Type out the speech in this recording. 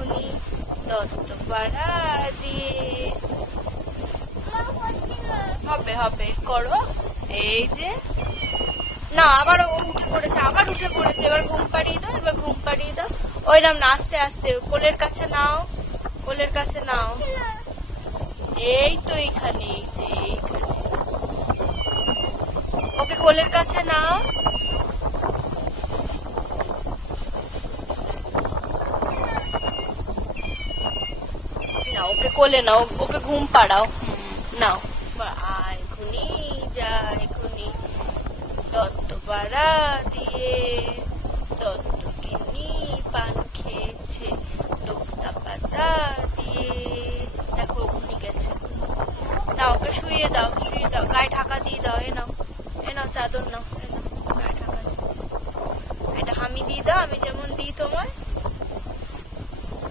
এখনই দত্তপাড়া দিয়ে হবে হবে, করো। এই যে না আবার ও উঠে পড়েছে, আবার উঠে পড়েছে। এবার ঘুম পাড়িয়ে দাও, এবার ঘুম পাড়িয়ে দাও। ওইরকম না, আস্তে আস্তে, কোলের কাছে নাও, কোলের কাছে নাও। এই তো এইখানে এই যে এইখানে ওকে, কোলের কাছে নাও। ওকে কোলে নাও ওকে ঘুম পাড়াও। নাও। আর এখনই যা এখনই দত্তপাড়া দিয়ে দত্তকিনি পান খেয়েছে দোক্তা পাতা দিয়ে। দেখো ঘুমি গেছে। না ওকে শুয়ে দাও শুয়ে দাও। গায়ে ঢাকা দিয়ে দাও এ নাও এ নাও চাদর নাও গায়ে ঢাকা এটা হামি দিয়ে দাও আমি যেমন দিই তোমায়